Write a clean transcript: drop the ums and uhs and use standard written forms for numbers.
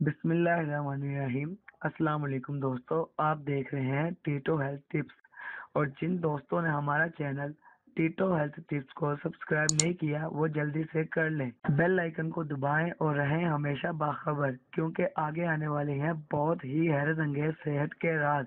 बिस्मिल्लाहिर्रहमानिर्रहीम। अस्सलाम वालेकुम दोस्तों, आप देख रहे हैं टीटो हेल्थ टिप्स। और जिन दोस्तों ने हमारा चैनल टीटो हेल्थ टिप्स को सब्सक्राइब नहीं किया वो जल्दी से कर लें, बेल आइकन को दबाएं और रहें हमेशा बाखबर, क्योंकि आगे आने वाले हैं बहुत ही हैरत अंगेज सेहत के राज।